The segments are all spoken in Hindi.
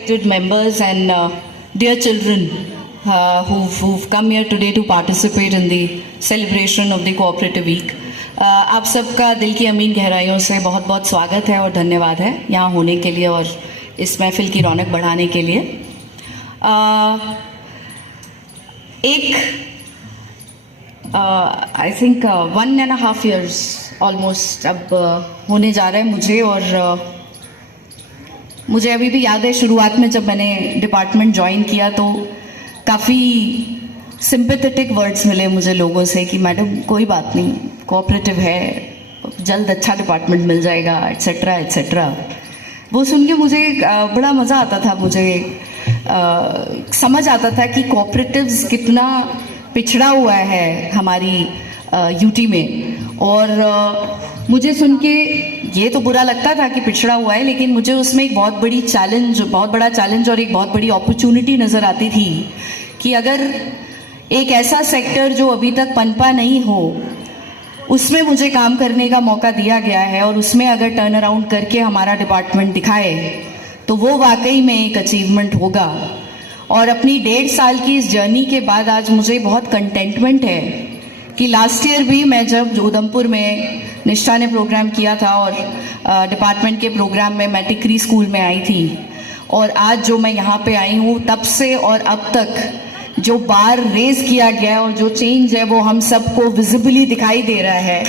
Respected members and dear children who've come here today to participate in the celebration of the Cooperative Week. आप सबका दिल की अमीन गहराइयों से बहुत बहुत स्वागत है और धन्यवाद है यहाँ होने के लिए और इस महफिल की रौनक बढ़ाने के लिए। आई थिंक 1.5 years ऑलमोस्ट अब होने जा रहा है मुझे, और मुझे अभी भी याद है शुरुआत में जब मैंने डिपार्टमेंट ज्वाइन किया तो काफ़ी सिंपैथेटिक वर्ड्स मिले मुझे लोगों से कि मैडम कोई बात नहीं, कोऑपरेटिव है, जल्द अच्छा डिपार्टमेंट मिल जाएगा, एट्सेट्रा एट्सेट्रा। वो सुन के मुझे बड़ा मज़ा आता था, मुझे समझ आता था कि कोऑपरेटिव्स कितना पिछड़ा हुआ है हमारी यूटी में। और मुझे सुन के ये तो बुरा लगता था कि पिछड़ा हुआ है, लेकिन मुझे उसमें एक बहुत बड़ा चैलेंज और एक बहुत बड़ी अपॉर्चुनिटी नज़र आती थी कि अगर एक ऐसा सेक्टर जो अभी तक पनपा नहीं हो उसमें मुझे काम करने का मौका दिया गया है और उसमें अगर टर्न अराउंड करके हमारा डिपार्टमेंट दिखाए तो वो वाकई में एक अचीवमेंट होगा। और अपनी 1.5 साल की इस जर्नी के बाद आज मुझे बहुत कंटेंटमेंट है कि लास्ट ईयर भी मैं जब उधमपुर में निष्ठा ने प्रोग्राम किया था और डिपार्टमेंट के प्रोग्राम में मैं टिकरी स्कूल में आई थी, और आज जो मैं यहाँ पे आई हूँ तब से और अब तक जो बार रेज किया गया है और जो चेंज है वो हम सबको विजिबली दिखाई दे रहा है।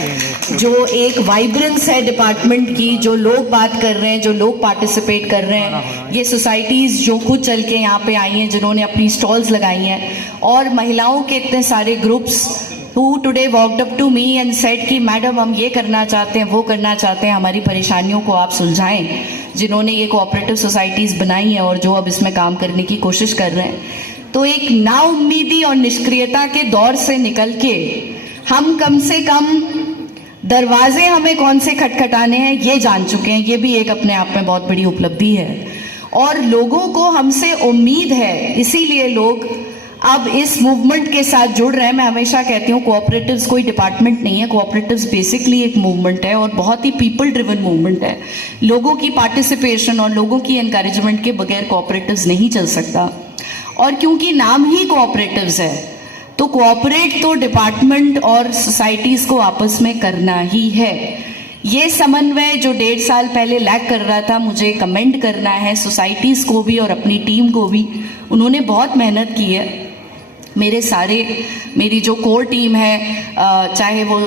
जो एक वाइब्रेंस है डिपार्टमेंट की, जो लोग बात कर रहे हैं, जो लोग पार्टिसिपेट कर रहे हैं, ये सोसाइटीज़ जो खुद चल के यहाँ पे आई हैं, जिन्होंने अपनी स्टॉल्स लगाई हैं, और महिलाओं के इतने सारे groups who today walked up to me and said कि मैडम हम ये करना चाहते हैं, वो करना चाहते हैं, हमारी परेशानियों को आप सुलझाएं, जिन्होंने ये कोऑपरेटिव सोसाइटीज़ बनाई हैं और जो अब इसमें काम करने की कोशिश कर रहे हैं। तो एक नाउम्मीदी और निष्क्रियता के दौर से निकल के हम कम से कम दरवाजे हमें कौन से खटखटाने हैं ये जान चुके हैं। ये भी एक अपने आप में बहुत बड़ी उपलब्धि है और लोगों को हमसे उम्मीद है, इसीलिए लोग अब इस मूवमेंट के साथ जुड़ रहे हैं। मैं हमेशा कहती हूँ कोऑपरेटिव्स कोई डिपार्टमेंट नहीं है, कोऑपरेटिव्स बेसिकली एक मूवमेंट है और बहुत ही पीपल ड्रिवन मूवमेंट है। लोगों की पार्टिसिपेशन और लोगों की एनकरेजमेंट के बगैर कोऑपरेटिव्स नहीं चल सकता। और क्योंकि नाम ही कोऑपरेटिव्स है तो कोऑपरेट तो डिपार्टमेंट और सोसाइटीज़ को आपस में करना ही है। ये समन्वय जो 1.5 साल पहले लैक कर रहा था, मुझे कमेंट करना है सोसाइटीज़ को भी और अपनी टीम को भी। उन्होंने बहुत मेहनत की है। मेरी जो कोर टीम है, चाहे वो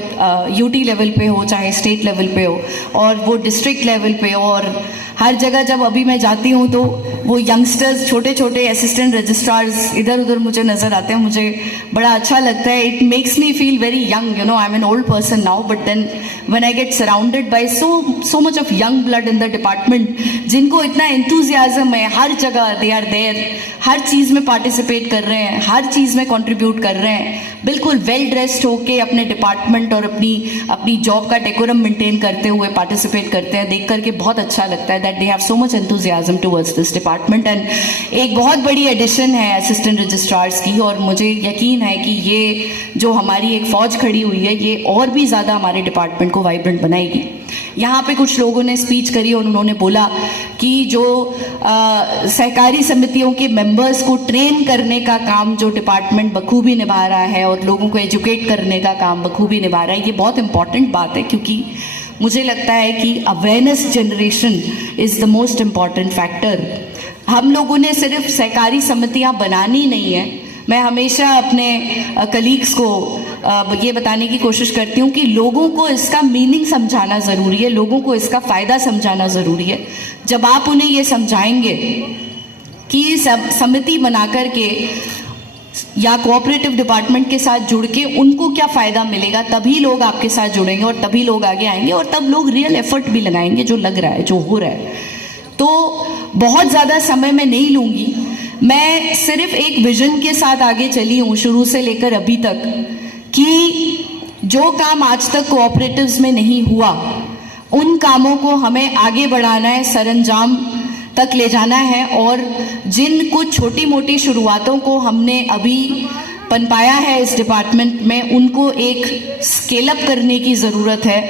यूटी लेवल पे हो, चाहे स्टेट लेवल पे हो, और वो डिस्ट्रिक्ट लेवल पे हो, और हर जगह जब अभी मैं जाती हूँ तो वो यंगस्टर्स, छोटे छोटे असिस्टेंट रजिस्ट्रार्स इधर उधर मुझे नज़र आते हैं। मुझे बड़ा अच्छा लगता है। It makes me feel very young, I am an old person now, but then when I get surrounded by so much of young blood in the department, जिनको इतना एंथुजियाज्म है, हर जगह दे आर देयर, हर चीज़ में पार्टिसिपेट कर रहे हैं, हर चीज़ में कंट्रीब्यूट कर रहे हैं, बिल्कुल वेल ड्रेस्ड होके अपने डिपार्टमेंट और अपनी जॉब का डेकोरम मेंटेन करते हुए पार्टिसिपेट करते हैं। देख करके बहुत अच्छा लगता है that they have so much enthusiasm towards this department. And एक बहुत बड़ी एडिशन है असिस्टेंट रजिस्ट्रार्स की, और मुझे यकीन है कि ये जो हमारी एक फौज खड़ी हुई है ये और भी ज़्यादा हमारे डिपार्टमेंट को वाइब्रेंट बनाएगी। यहाँ पे कुछ लोगों ने स्पीच करी और उन्होंने बोला कि जो सहकारी समितियों के मेंबर्स को ट्रेन करने का काम जो डिपार्टमेंट बखूबी निभा रहा है और लोगों को एजुकेट करने का काम बखूबी निभा रहा है, ये बहुत इंपॉर्टेंट बात है, क्योंकि मुझे लगता है कि awareness generation is the most important factor. हम लोगों ने सिर्फ सहकारी समितियाँ बनानी नहीं है। मैं हमेशा अपने कलीग्स को ये बताने की कोशिश करती हूँ कि लोगों को इसका मीनिंग समझाना ज़रूरी है, लोगों को इसका फ़ायदा समझाना ज़रूरी है। जब आप उन्हें ये समझाएंगे कि सब समिति बना कर के या कोऑपरेटिव डिपार्टमेंट के साथ जुड़ के उनको क्या फ़ायदा मिलेगा, तभी लोग आपके साथ जुड़ेंगे और तभी लोग आगे आएंगे और तब लोग रियल एफर्ट भी लगाएंगे जो लग रहा है, जो हो रहा है। तो बहुत ज़्यादा समय मैं नहीं लूँगी। मैं सिर्फ एक विजन के साथ आगे चली हूँ शुरू से लेकर अभी तक कि जो काम आज तक कोऑपरेटिव्स में नहीं हुआ उन कामों को हमें आगे बढ़ाना है, सरंजाम तक ले जाना है, और जिन कुछ छोटी मोटी शुरुआतों को हमने अभी पनपाया है इस डिपार्टमेंट में उनको एक स्केल अप करने की ज़रूरत है।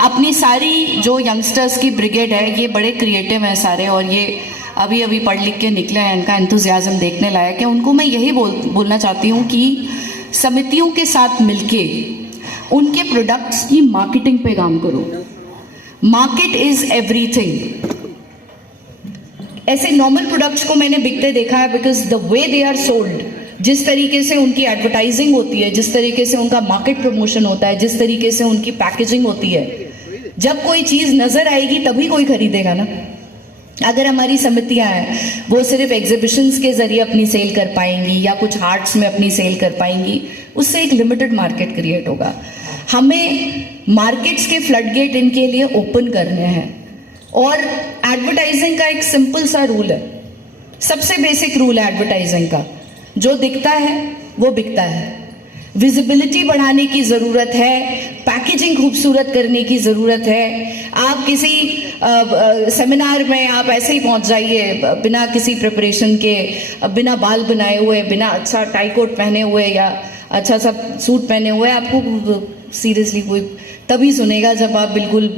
अपनी सारी जो यंगस्टर्स की ब्रिगेड है ये बड़े क्रिएटिव हैं सारे, और ये अभी अभी पढ़ लिख के निकले हैं, इनका एंथुजियाज्म देखने लायक है। उनको मैं यही बोलना चाहती हूँ कि समितियों के साथ मिलके उनके प्रोडक्ट्स की मार्केटिंग पे काम करो। Market is everything. ऐसे नॉर्मल प्रोडक्ट्स को मैंने बिकते देखा है, because the way they are sold, जिस तरीके से उनकी एडवर्टाइजिंग होती है, जिस तरीके से उनका मार्केट प्रमोशन होता है, जिस तरीके से उनकी पैकेजिंग होती है, जब कोई चीज नजर आएगी तभी कोई खरीदेगा ना। अगर हमारी समितियां हैं वो सिर्फ एग्जीबिशंस के जरिए अपनी सेल कर पाएंगी या कुछ आर्ट्स में अपनी सेल कर पाएंगी, उससे एक लिमिटेड मार्केट क्रिएट होगा। हमें मार्केट्स के फ्लडगेट इनके लिए ओपन करने हैं। और एडवर्टाइजिंग का एक सिंपल सा रूल है, सबसे बेसिक रूल है एडवर्टाइजिंग का, जो दिखता है वो बिकता है। विजिबिलिटी बढ़ाने की ज़रूरत है, पैकेजिंग खूबसूरत करने की ज़रूरत है। आप किसी सेमिनार में आप ऐसे ही पहुंच जाइए बिना किसी प्रिपरेशन के, बिना बाल बनाए हुए, बिना अच्छा टाई कोट पहने हुए या अच्छा सा सूट पहने हुए, आपको सीरियसली कोई तभी सुनेगा जब आप बिल्कुल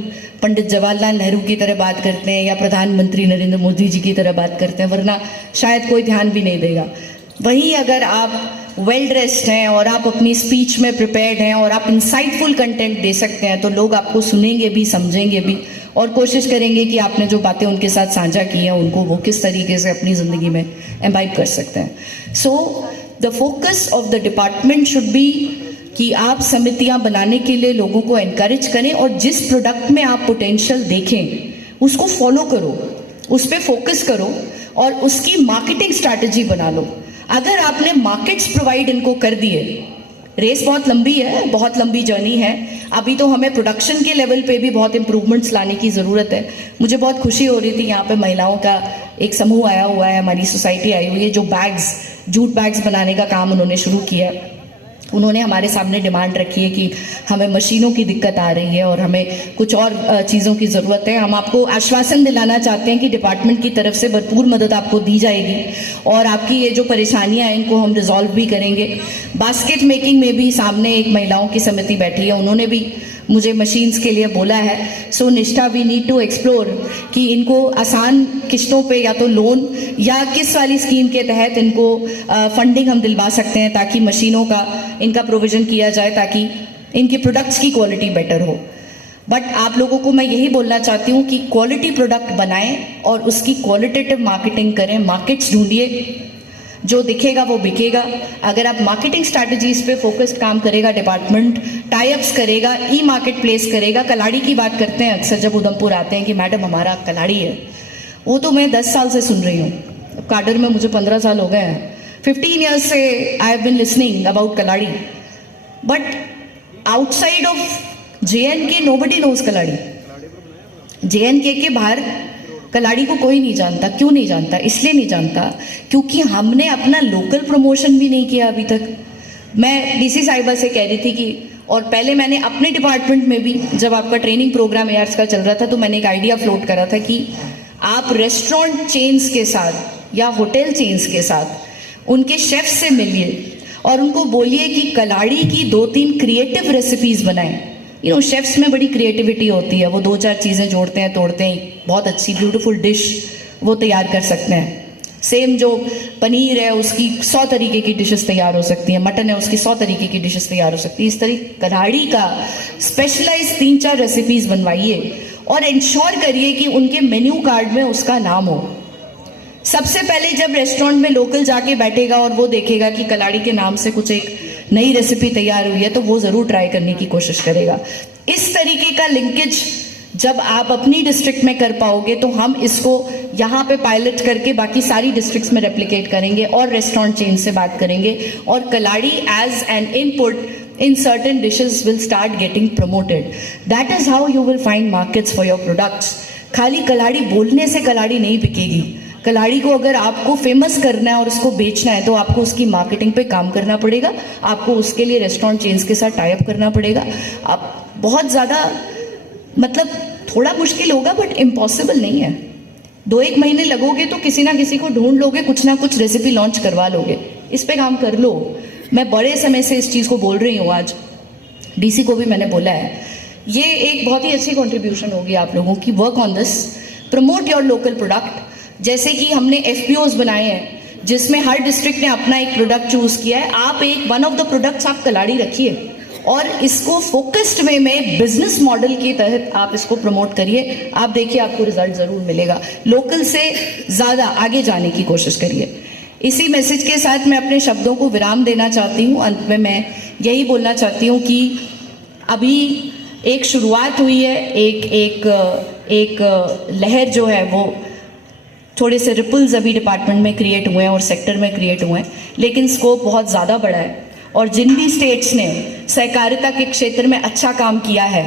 पंडित जवाहरलाल नेहरू की तरह बात करते हैं या प्रधानमंत्री नरेंद्र मोदी जी की तरह बात करते हैं, वरना शायद कोई ध्यान भी नहीं देगा। वहीं अगर आप वेल ड्रेस्ड हैं और आप अपनी स्पीच में प्रिपेयर्ड हैं और आप इंसाइटफुल कंटेंट दे सकते हैं, तो लोग आपको सुनेंगे भी, समझेंगे भी और कोशिश करेंगे कि आपने जो बातें उनके साथ साझा की हैं उनको वो किस तरीके से अपनी ज़िंदगी में एम्बाइब कर सकते हैं। So the focus of the department should be कि आप समितियां बनाने के लिए लोगों को एनकरेज करें और जिस प्रोडक्ट में आप पोटेंशियल देखें उसको फॉलो करो, उस पर फोकस करो और उसकी मार्केटिंग स्ट्रैटेजी बना लो। अगर आपने मार्केट्स प्रोवाइड इनको कर दिए, रेस बहुत लंबी है, बहुत लंबी जर्नी है, अभी तो हमें प्रोडक्शन के लेवल पे भी बहुत इंप्रूवमेंट्स लाने की ज़रूरत है। मुझे बहुत खुशी हो रही थी, यहाँ पे महिलाओं का एक समूह आया हुआ है, हमारी सोसाइटी आई हुई है, जो बैग्स, जूट बैग्स बनाने का काम उन्होंने शुरू किया। उन्होंने हमारे सामने डिमांड रखी है कि हमें मशीनों की दिक्कत आ रही है और हमें कुछ और चीज़ों की ज़रूरत है। हम आपको आश्वासन दिलाना चाहते हैं कि डिपार्टमेंट की तरफ से भरपूर मदद आपको दी जाएगी और आपकी ये जो परेशानियां हैं इनको हम रिजॉल्व भी करेंगे। बास्केट मेकिंग में भी सामने एक महिलाओं की समिति बैठी है, उन्होंने भी मुझे मशीन्स के लिए बोला है। सो निष्ठा, वी नीड टू एक्सप्लोर कि इनको आसान किस्तों पे या तो लोन या किस वाली स्कीम के तहत इनको फंडिंग हम दिलवा सकते हैं ताकि मशीनों का इनका प्रोविजन किया जाए, ताकि इनके प्रोडक्ट्स की क्वालिटी बेटर हो। बट आप लोगों को मैं यही बोलना चाहती हूँ कि क्वालिटी प्रोडक्ट बनाएं और उसकी क्वालिटेटिव मार्केटिंग करें। मार्केट्स ढूंढिए, जो दिखेगा वो बिकेगा। अगर आप मार्केटिंग स्ट्रैटेजीज पे फोकस्ड काम करेगा डिपार्टमेंट, टाई अप्स करेगा, ई मार्केट प्लेस करेगा। कलाड़ी की बात करते हैं अक्सर जब उधमपुर आते हैं कि मैडम हमारा कलाड़ी है, वो तो मैं 10 साल से सुन रही हूँ, काडर में मुझे 15 साल हो गए हैं। 15 years से I have been listening about kaladi, but outside of JNK nobody knows kaladi. JNK के बाहर कलाड़ी को कोई नहीं जानता। क्यों नहीं जानता? इसलिए नहीं जानता क्योंकि हमने अपना लोकल प्रमोशन भी नहीं किया अभी तक। मैं DC साहिबा से कह रही थी कि, और पहले मैंने अपने डिपार्टमेंट में भी जब आपका ट्रेनिंग प्रोग्राम ARS का चल रहा था तो मैंने एक आइडिया फ्लोट करा था कि आप रेस्टोरेंट चेन्स के साथ या होटल चेन्स के साथ उनके शेफ से मिलिए और उनको बोलिए कि कलाड़ी की 2-3 क्रिएटिव रेसिपीज बनाएं। शेफ्स में बड़ी क्रिएटिविटी होती है, वो 2-4 चीज़ें जोड़ते हैं, तोड़ते हैं, बहुत अच्छी ब्यूटीफुल डिश वो तैयार कर सकते हैं। सेम जो पनीर है उसकी 100 तरीके की डिशेस तैयार हो सकती हैं, मटन है उसकी 100 तरीके की डिशेस तैयार हो सकती है। इस तरह कलाड़ी का स्पेशलाइज 3-4 रेसिपीज बनवाइए और इंश्योर करिए कि उनके मेन्यू कार्ड में उसका नाम हो। सबसे पहले जब रेस्टोरेंट में लोकल जाके बैठेगा और वो देखेगा कि कलाड़ी के नाम से कुछ एक नई रेसिपी तैयार हुई है तो वो ज़रूर ट्राई करने की कोशिश करेगा। इस तरीके का लिंकेज जब आप अपनी डिस्ट्रिक्ट में कर पाओगे तो हम इसको यहाँ पे पायलट करके बाकी सारी डिस्ट्रिक्ट्स में रेप्लिकेट करेंगे और रेस्टोरेंट चेन से बात करेंगे और कलाड़ी as an input in certain dishes will start getting promoted. That is how you will find markets for your products. खाली कलाड़ी बोलने से कलाड़ी नहीं बिकेगी। कलाड़ी को अगर आपको फेमस करना है और उसको बेचना है तो आपको उसकी मार्केटिंग पे काम करना पड़ेगा। आपको उसके लिए रेस्टोरेंट चेन्स के साथ टाई अप करना पड़ेगा। आप बहुत ज़्यादा मतलब थोड़ा मुश्किल होगा बट इम्पॉसिबल नहीं है। 2-1 महीने लगोगे तो किसी ना किसी को ढूंढ लोगे, कुछ ना कुछ रेसिपी लॉन्च करवा लोगे। इस पे काम कर लो। मैं बड़े समय से इस चीज़ को बोल रही हूँ, आज DC को भी मैंने बोला है। ये एक बहुत ही अच्छी कंट्रीब्यूशन होगी आप लोगों की। Work on this, promote your local product, जैसे कि हमने FPOs बनाए हैं जिसमें हर डिस्ट्रिक्ट ने अपना एक प्रोडक्ट चूज किया है। आप एक वन ऑफ द प्रोडक्ट्स आप कलाड़ी रखिए और इसको फोकस्ड वे में बिजनेस मॉडल के तहत आप इसको प्रमोट करिए। आप देखिए आपको रिजल्ट जरूर मिलेगा। लोकल से ज़्यादा आगे जाने की कोशिश करिए। इसी मैसेज के साथ मैं अपने शब्दों को विराम देना चाहती हूँ। अंत में मैं यही बोलना चाहती हूँ कि अभी एक शुरुआत हुई है, एक लहर जो है वो थोड़े से रिपल्स अभी डिपार्टमेंट में क्रिएट हुए हैं और सेक्टर में क्रिएट हुए हैं, लेकिन स्कोप बहुत ज़्यादा बड़ा है। और जिन भी स्टेट्स ने सहकारिता के क्षेत्र में अच्छा काम किया है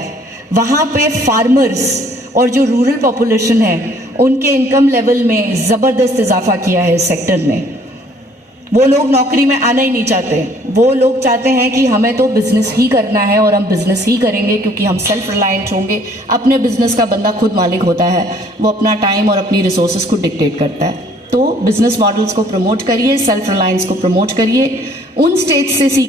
वहाँ पे फार्मर्स और जो रूरल पॉपुलेशन है उनके इनकम लेवल में ज़बरदस्त इजाफा किया है इस सेक्टर में। वो लोग नौकरी में आना ही नहीं चाहते, वो लोग चाहते हैं कि हमें तो बिजनेस ही करना है और हम बिजनेस ही करेंगे क्योंकि हम सेल्फ रिलायंट होंगे। अपने बिजनेस का बंदा खुद मालिक होता है, वो अपना टाइम और अपनी रिसोर्सेज को डिक्टेट करता है। तो बिजनेस मॉडल्स को प्रमोट करिए, सेल्फ रिलायंस को प्रमोट करिए, उन स्टेट्स से